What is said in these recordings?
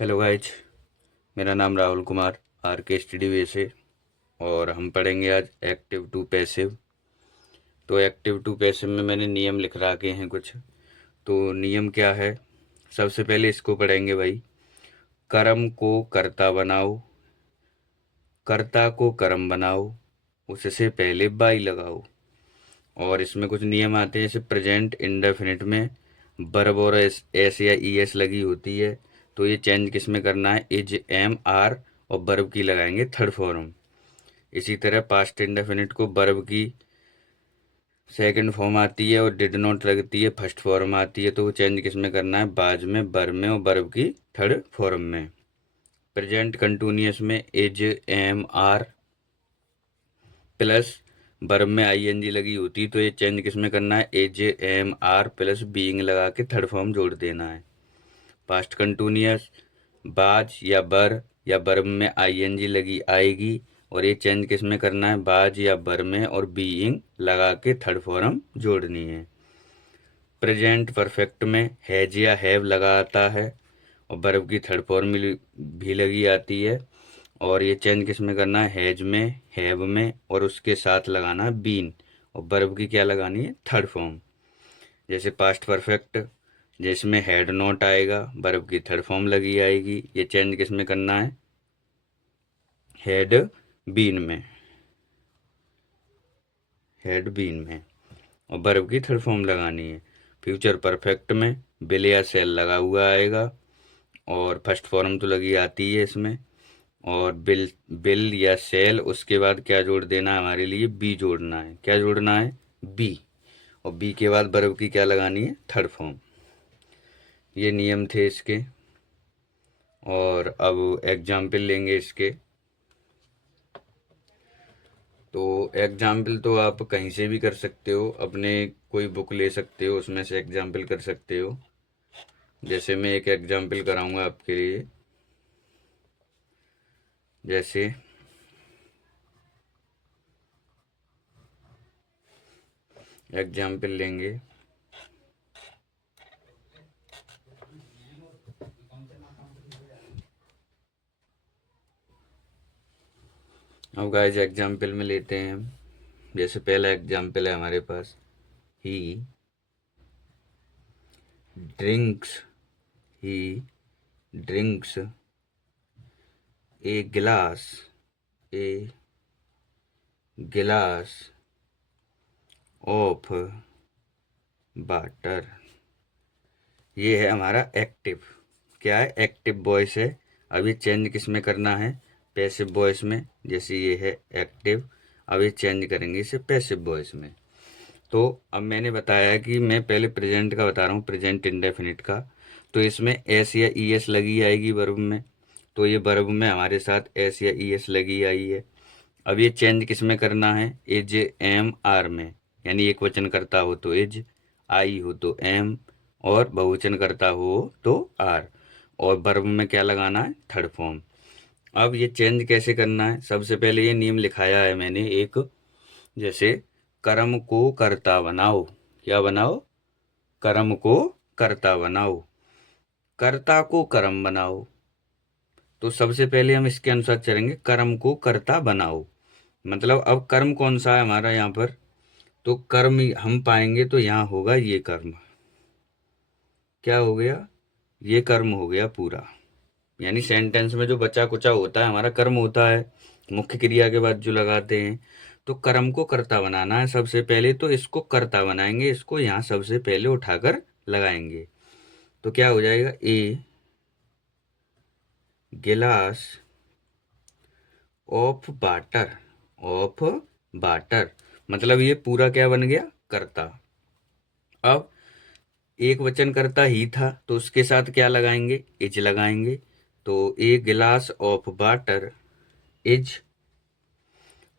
Hello guys. मेरा नाम Rahul Kumar are के स्टडी वे से। और हम पढ़ेंगे आज एक्टिव टू पैसिव। तो एक्टिव टू पैसिव में मैंने नियम लिख रखे हैं कुछ। तो नियम क्या है, सबसे पहले इसको पढ़ेंगे भाई। कर्म को कर्ता बनाओ, कर्ता को कर्म बनाओ, उससे पहले बाई लगाओ। और इसमें कुछ नियम आते हैं, जैसे प्रेजेंट इंडेफिनिट में वर्ब और एस या ई एस लगी होती है, तो ये चेंज किस में करना है, इज एम आर और वर्ब की लगाएंगे थर्ड फॉर्म। इसी तरह पास्ट इंडेफिनिट को वर्ब की सेकंड फॉर्म आती है और डिड नॉट लगती है फर्स्ट फॉर्म आती है, तो वो चेंज किस में करना है, बाज में, बर में और वर्ब की थर्ड फॉर्म में। प्रेजेंट कंटिन्यूअस में is am are plus verb में आई एन जी लगी होती, तो ये चेंज किस में करना है, is am are plus being लगा के थर्ड फॉर्म जोड़ देना है। पास्ट कंटिन्यूअस बाज या बर या वर्ब में आई एन जी लगी आएगी, और ये चेंज किस में करना है, बाज या बर में और बीइंग लगा के थर्ड फॉर्म जोड़नी है। प्रेजेंट परफेक्ट में हैज या हैव लगा आता है और वर्ब की थर्ड फॉर्म भी लगी आती है, और ये चेंज किस में करना है, हैज में, हैव में और उसके साथ लगाना है बीन, और वर्ब की क्या लगानी है, थर्ड फॉर्म। जैसे पास्ट परफेक्ट जिसमें हैड नॉट आएगा, वर्ब की थर्ड फॉर्म लगी आएगी, ये चेंज किस में करना है, हैड बीन में, हैड बीन में और वर्ब की थर्ड फॉर्म लगानी है। फ्यूचर परफेक्ट में बिल या सेल लगा हुआ आएगा और फर्स्ट फॉर्म तो लगी आती है इसमें, और बिल बिल या सेल, उसके बाद क्या जोड़ देना है, हमारे लिए बी जोड़ना है। क्या जोड़ना है, बी, और बी के बाद वर्ब की क्या लगानी है, थर्ड फॉर्म। ये नियम थे इसके। और अब एग्जाम्पल लेंगे इसके। तो एग्जाम्पल तो आप कहीं से भी कर सकते हो, अपने कोई बुक ले सकते हो, उसमें से एग्जाम्पल कर सकते हो। जैसे मैं एक एग्जाम्पल कराऊंगा आपके लिए। जैसे एग्जाम्पल लेंगे, अब गाइस एग्जाम्पल में लेते हैं हम। जैसे पहला एग्जाम्पल है हमारे पास, ही drinks, he drinks A glass, a glass of water. ये है हमारा एक्टिव। क्या है, एक्टिव वॉइस है। अभी चेंज किस में करना है, पैसिव वॉइस में। जैसे ये है एक्टिव, अभी चेंज करेंगे इसे पैसिव वॉइस में। तो अब मैंने बताया कि मैं पहले प्रेजेंट का बता रहा हूँ, प्रेजेंट इंडेफिनिट का। तो इसमें एस या ई एस लगी आएगी वर्ब में, तो ये वर्ब में हमारे साथ एस या ई एस लगी आई है। अब ये चेंज किस में करना है, इज एम आर में, यानी एक वचन करता हो तो इज, आई हो तो एम और बहुवचन करता हो तो आर, और वर्ब में क्या लगाना है, थर्ड फॉर्म। अब ये चेंज कैसे करना है, सबसे पहले ये नियम लिखाया है मैंने एक। जैसे कर्म को कर्ता बनाओ, क्या बनाओ, कर्म को कर्ता बनाओ, कर्ता को कर्म बनाओ। तो सबसे पहले हम इसके अनुसार चलेंगे, कर्म को कर्ता बनाओ। मतलब अब कर्म कौन सा है हमारा यहाँ पर, तो कर्म हम पाएंगे तो यहाँ होगा ये कर्म। क्या हो गया, ये कर्म हो गया पूरा। यानी सेंटेंस में जो बचा कुचा होता है हमारा कर्म होता है, मुख्य क्रिया के बाद जो लगाते हैं। तो कर्म को कर्ता बनाना है सबसे पहले, तो इसको कर्ता बनाएंगे, इसको यहाँ सबसे पहले उठाकर लगाएंगे। तो क्या हो जाएगा, ए glass of water, of water, मतलब ये पूरा क्या बन गया, कर्ता। अब एक वचन करता ही था, तो उसके साथ क्या लगाएंगे, इज लगाएंगे। तो ए गिलास ऑफ वाटर इज।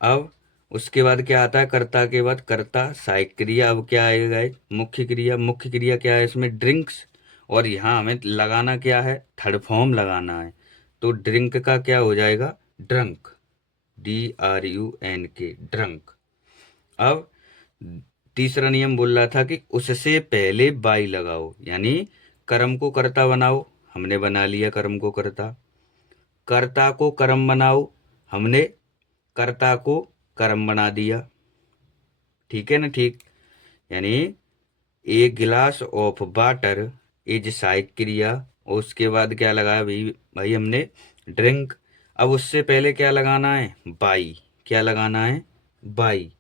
अब उसके बाद क्या आता है, कर्ता के बाद कर्ता सहायक क्रिया। अब क्या आएगा, मुख्य क्रिया। मुख्य क्रिया क्या है इसमें, ड्रिंक्स, और यहाँ हमें लगाना क्या है, थर्ड फॉर्म लगाना है। तो ड्रिंक का क्या हो जाएगा, ड्रंक, DRUNK, ड्रंक। अब तीसरा नियम बोल रहा था कि उससे पहले बाई लगाओ, यानी कर्म को कर्ता बनाओ, हमने बना लिया कर्म को कर्ता। कर्ता को कर्म बनाओ, हमने कर्ता को कर्म बना दिया। ठीक है ना? ठीक। यानी ए गिलास ऑफ वाटर इज सहायक क्रिया, और उसके बाद क्या लगाया भाई? भाई हमने ड्रिंक। अब उससे पहले क्या लगाना है? बाई। क्या लगाना है? बाई।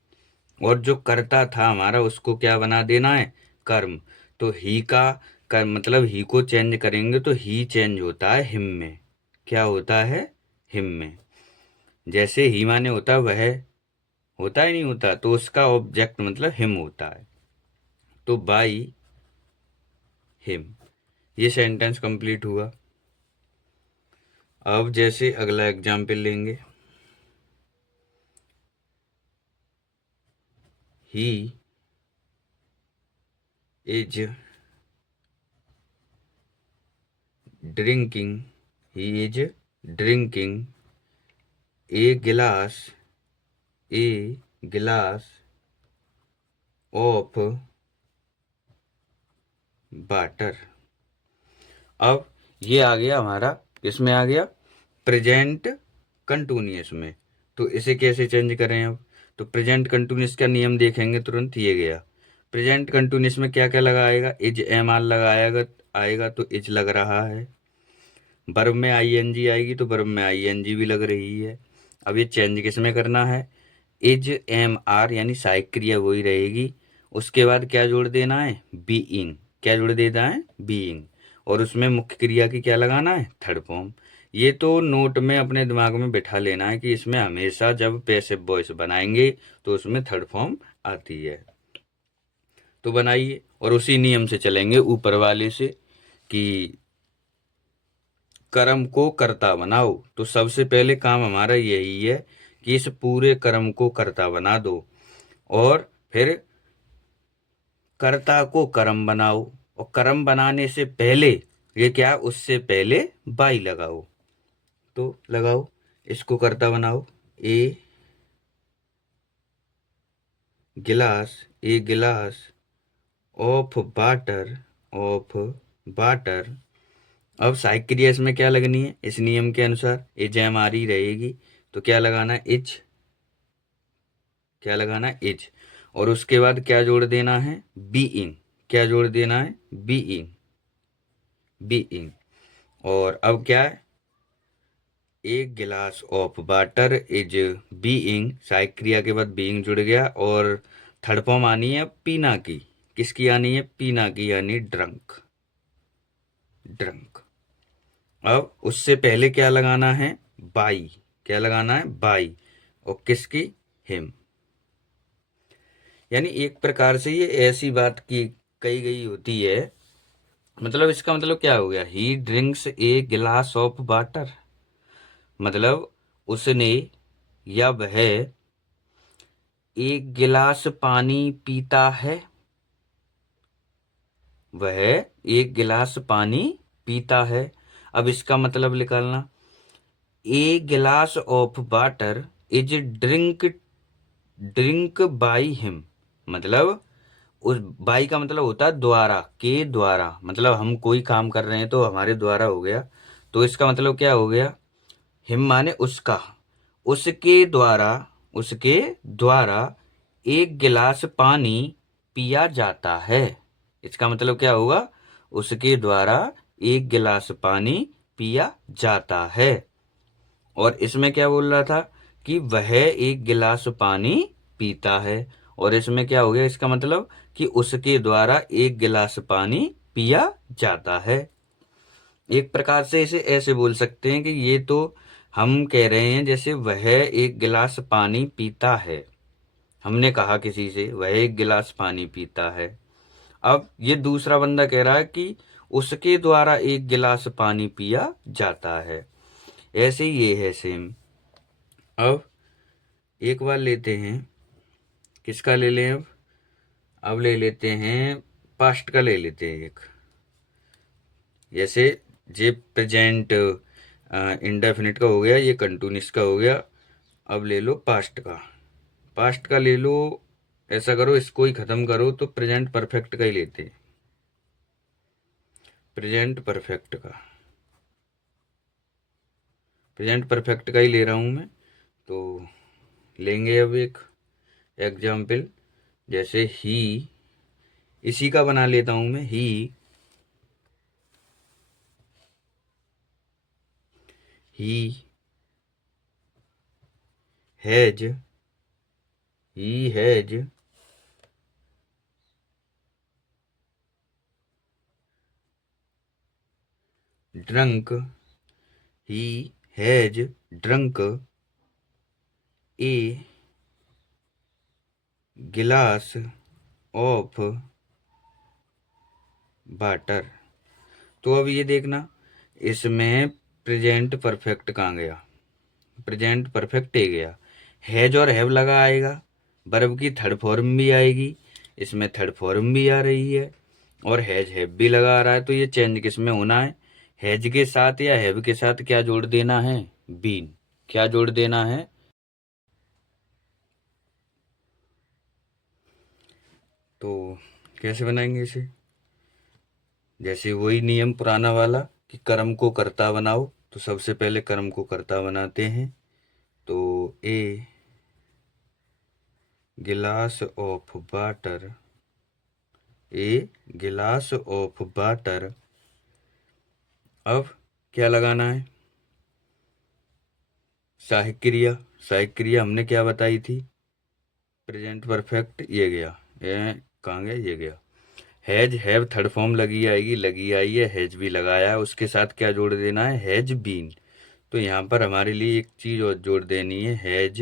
और जो कर्ता था हमारा उसको क्या बना देना है? कर्म। तो ही का कर्म मतलब ही को चेंज करेंगे तो ही चेंज होता है हिम में। क्या होता है? हिम में। जैसे ही माने होता है वह, होता ही नहीं होता, तो उसका ऑब्जेक्ट मतलब हिम होता है। तो बाई हिम, ये सेंटेंस कंप्लीट हुआ। अब जैसे अगला एग्जाम्पल लेंगे। He is drinking, he is drinking a glass of water. अब ये आ गया हमारा, किसमें आ गया? प्रेजेंट कंटिन्यूअस में। तो इसे कैसे चेंज करें अब? तो प्रेजेंट कंटिन्यूअस का नियम देखेंगे तुरंत, ये गया। प्रेजेंट कंटिन्यूअस में क्या क्या लगाएगा? इज एम आर लगाएगा, आएगा तो इज लग रहा है। वर्ब में आई एन जी आएगी तो वर्ब में आई एन जी भी लग रही है। अब ये चेंज किस में करना है? इज एम आर यानी सहायक क्रिया वही रहेगी। उसके बाद क्या जोड़ देना है? बीइंग। क्या जोड़ देना है? बीइंग। और उसमें मुख्य क्रिया की क्या लगाना है? Third form. ये तो नोट में अपने दिमाग में बिठा लेना है कि इसमें हमेशा जब पैसिव वॉइस बनाएंगे तो उसमें थर्ड फॉर्म आती है। तो बनाइए और उसी नियम से चलेंगे ऊपर वाले से कि कर्म को कर्ता बनाओ। तो सबसे पहले काम हमारा यही है कि इस पूरे कर्म को कर्ता बना दो, और फिर कर्ता को कर्म बनाओ। और कर्म बनाने से पहले ये क्या? उससे पहले बाई लगाओ। तो लगाओ, इसको कर्ता बनाओ। ए glass of water, of water. अब सहायक क्रिया इसमें क्या लगनी है? इस नियम के अनुसार इज एम आ रही रहेगी, तो क्या लगाना है? इज। क्या लगाना है? इज। और उसके बाद क्या जोड़ देना है? बीइंग। क्या जोड़ देना है? बीइंग। बीइंग। और अब क्या है? एक गिलास ऑफ वाटर इज बीइंग, सहायक क्रिया के बाद बीइंग जुड़ गया, और थर्ड फॉर्म आनी है पीना की। किसकी आनी है? पीना की, यानी ड्रंक। ड्रंक। अब उससे पहले क्या लगाना है? बाई। क्या लगाना है? बाई। और किसकी? हिम। यानी एक प्रकार से ये ऐसी बात की कही गई होती है, मतलब इसका मतलब क्या हो गया? ही drinks A glass of water, मतलब उसने या वह एक गिलास पानी पीता है। वह एक गिलास पानी पीता है। अब इसका मतलब निकालना। ए glass of water is drink by him, मतलब उस बाई का मतलब होता है द्वारा, के द्वारा, मतलब हम कोई काम कर रहे हैं तो हमारे द्वारा हो गया। तो इसका मतलब क्या हो गया? हिम माने उसका, उसके द्वारा, उसके द्वारा एक गिलास पानी पिया जाता है। इसका मतलब क्या होगा? उसके द्वारा एक गिलास पानी पिया जाता है। और इसमें क्या बोल रहा था? कि वह एक गिलास पानी पीता है। और इसमें क्या हो गया? इसका मतलब कि उसके द्वारा एक गिलास पानी पिया जाता है। एक प्रकार से इसे ऐसे बोल सकते हैं कि ये तो हम कह रहे हैं जैसे वह एक गिलास पानी पीता है। हमने कहा किसी से वह एक गिलास पानी पीता है। अब ये दूसरा बंदा कह रहा है कि उसके द्वारा एक गिलास पानी पिया जाता है। ऐसे ही ये है सेम। अब एक बार लेते हैं, किसका ले लें अब? अब ले लेते हैं पास्ट का, ले लेते हैं एक। जैसे जे प्रेजेंट इंडेफिनिट का हो गया, ये कंटिन्यूस का हो गया। अब ले लो पास्ट का। पास्ट का ले लो। ऐसा करो, इसको ही खत्म करो तो प्रेजेंट परफेक्ट का ही लेते हैं। प्रेजेंट परफेक्ट का। प्रेजेंट परफेक्ट का ही ले रहा हूँ मैं। तो लेंगे अब एक एग्जाम्पल, जैसे ही, इसी का बना लेता हूँ मैं। He has, he has drunk, he has drunk a glass of water. तो अब ये देखना, इसमें प्रेजेंट परफेक्ट कहाँ गया, प्रेजेंट परफेक्ट ही गया। हैज और हैव लगा आएगा, वर्ब की थर्ड फॉर्म भी आएगी, इसमें थर्ड फॉर्म भी आ रही है, और हैज हैव भी लगा आ रहा है। तो ये चेंज किस में होना है, हैज के साथ या हैव के साथ क्या जोड़ देना है, बीन। क्या जोड़ देना है, तो कैसे बनाएंगे इसे, जैसे वही नियम पुराना वाला कि कर्म को कर्ता बनाओ। तो सबसे पहले कर्म को कर्ता बनाते हैं। तो ए glass of water, A glass of water. अब क्या लगाना है, सहायक क्रिया। सहायक क्रिया हमने क्या बताई थी, प्रेजेंट परफेक्ट, ये गया, ये कहाँ गया, ये गया। हैज हैव थर्ड फॉर्म लगी आएगी, लगी आई है, हैज भी लगाया है, उसके साथ क्या जोड़ देना है, हैज बीन। तो यहाँ पर हमारे लिए एक चीज़ और जोड़ देनी है, हैज,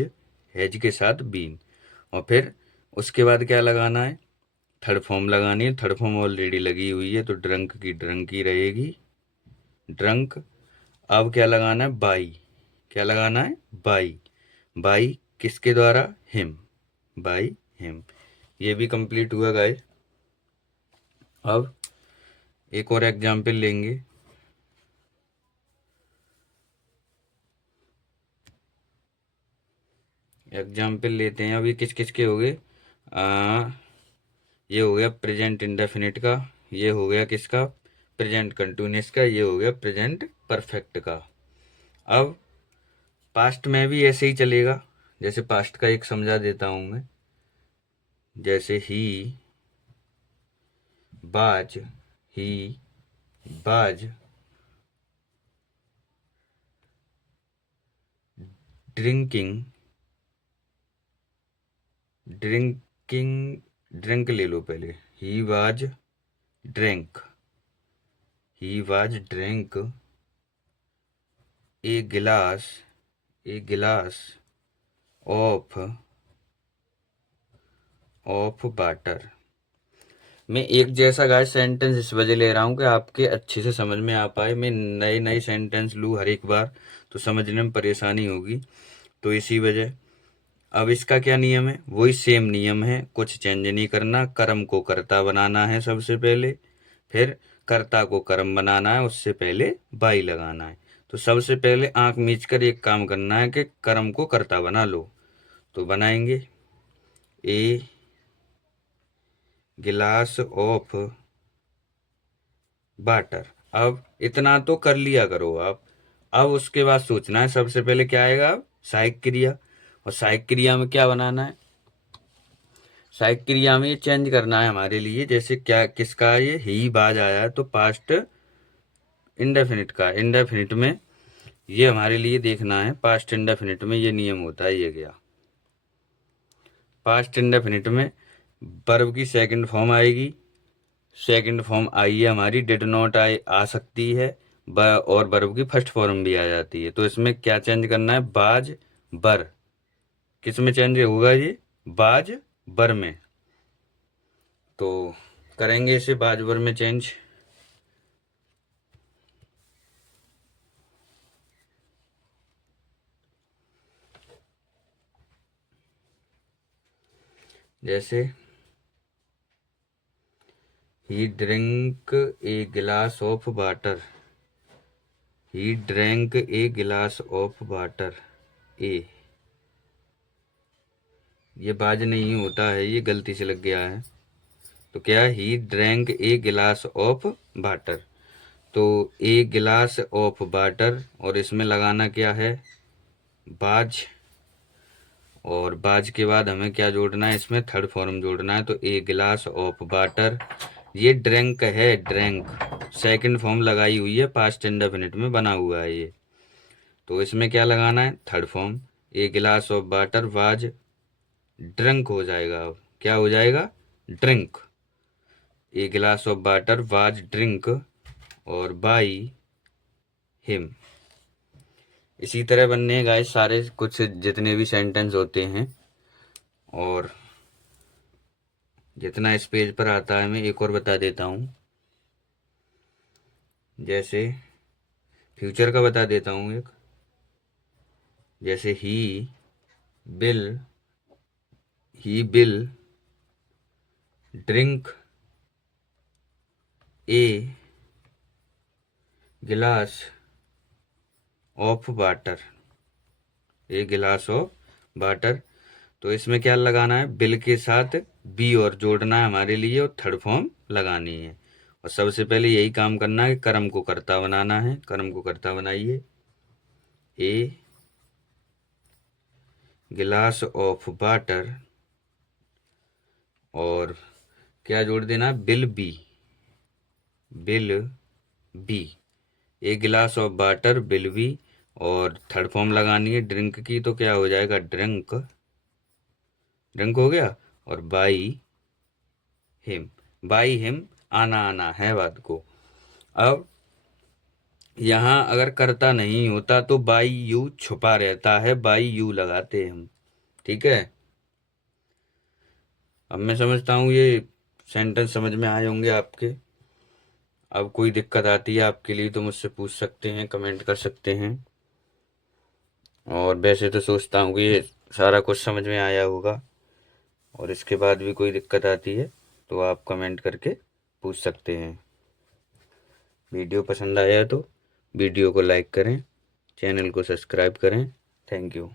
हैज के साथ बीन। और फिर उसके बाद क्या लगाना है, थर्ड फॉर्म लगानी है। थर्ड फॉर्म ऑलरेडी लगी हुई है, तो ड्रंक की ड्रंक ही रहेगी, ड्रंक। अब क्या लगाना है, बाई। क्या लगाना है, बाई। बाई किसके द्वारा, हिम, बाई हिम। ये भी कंप्लीट हुआ गाइस। अब एक और एग्जाम्पल लेंगे। एग्जाम्पल लेते हैं, अभी किस किस के हो गए, ये हो गया प्रेजेंट इंडेफिनिट का, ये हो गया किसका, प्रेजेंट कंटिन्यूअस का, ये हो गया प्रेजेंट परफेक्ट का। अब पास्ट में भी ऐसे ही चलेगा, जैसे पास्ट का एक समझा देता हूं मैं, जैसे ही बाज, ही बाज ड्रिंकिंग, ड्रिंकिंग, ड्रिंक ले लो पहले, he was drink, he was drink a glass, a glass of, of water. मैं एक जैसा गाइस सेंटेंस इस वजह ले रहा हूँ कि आपके अच्छे से समझ में आ पाए। मैं नए नए सेंटेंस लूँ हर एक बार तो समझने में परेशानी होगी, तो इसी वजह। अब इसका क्या नियम है, वही सेम नियम है, कुछ चेंज नहीं करना। कर्म को कर्ता बनाना है सबसे पहले, फिर कर्ता को कर्म बनाना है, उससे पहले बाई लगाना है। तो सबसे पहले आंख मीच कर एक काम करना है कि कर्म को कर्ता बना लो। तो बनाएंगे, ए गिलास ऑफ वाटर। अब इतना तो कर लिया करो आप। अब उसके बाद सोचना है सबसे पहले क्या आएगा, अब सहायक क्रिया। और सहायक क्रिया में क्या बनाना है, सहायक क्रिया में ये चेंज करना है हमारे लिए। जैसे क्या किसका, ये ही बाज आया है तो पास्ट इंडेफिनिट का, इंडेफिनिट में ये हमारे लिए देखना है। पास्ट इंडेफिनिट में ये नियम होता है, ये गया। पास्ट इंडेफिनिट में वर्ब की सेकंड फॉर्म आएगी, सेकंड फॉर्म आई है हमारी, डिड नॉट आई आ सकती है, और वर्ब की फर्स्ट फॉर्म भी आ जाती है। तो इसमें क्या चेंज करना है, बाज बर। किस में चेंज होगा ये, बाज बर में। तो करेंगे इसे बाज बर में चेंज। जैसे ही drink a glass of water, he drank A glass of water ए, ये बाज नहीं होता है, ये गलती से लग गया है। तो क्या, he drank A glass of water. तो ए गिलास ऑफ वाटर, और इसमें लगाना क्या है, बाज। और बाज के बाद हमें क्या जोड़ना है, इसमें थर्ड फॉर्म जोड़ना है। तो ए गिलास ऑफ वाटर, ये ड्रिंक है, ड्रिंक सेकंड फॉर्म लगाई हुई है, पास्ट इंडेफिनिट में बना हुआ है ये। तो इसमें क्या लगाना है, third form. A glass of water was drink हो जाएगा। अब क्या हो जाएगा, drink. A glass of water was drink और बाई हिम। इसी तरह बनने हैं गाइस सारे कुछ जितने भी सेंटेंस होते हैं। और जितना इस पेज पर आता है मैं एक और बता देता हूँ। जैसे फ्यूचर का बता देता हूँ एक। जैसे bill he bill drink a glass of water, A glass of water. तो इसमें क्या लगाना है, बिल के साथ बी और जोड़ना है हमारे लिए, और थर्ड फॉर्म लगानी है। और सबसे पहले यही काम करना है कि कर्म को कर्ता बनाना है। कर्म को कर्ता बनाइए, ए गिलास ऑफ वाटर, और क्या जोड़ देना, bill B, bill B. A glass of water bill B, और थर्ड फॉर्म लगानी है ड्रिंक की, तो क्या हो जाएगा, ड्रिंक, ड्रिंक हो गया। और बाई हिम आना आना है बात को। अब यहाँ अगर करता नहीं होता तो बाई यू छुपा रहता है, बाई यू लगाते हैं हम, ठीक है। अब मैं समझता हूँ ये सेंटेंस समझ में आए होंगे आपके। अब कोई दिक्कत आती है आपके लिए तो मुझसे पूछ सकते हैं, कमेंट कर सकते हैं। और वैसे तो सोचता हूँ कि ये सारा कुछ समझ में आया होगा। और इसके बाद भी कोई दिक्कत आती है तो आप कमेंट करके पूछ सकते हैं। वीडियो पसंद आया तो वीडियो को लाइक करें, चैनल को सब्सक्राइब करें। Thank you.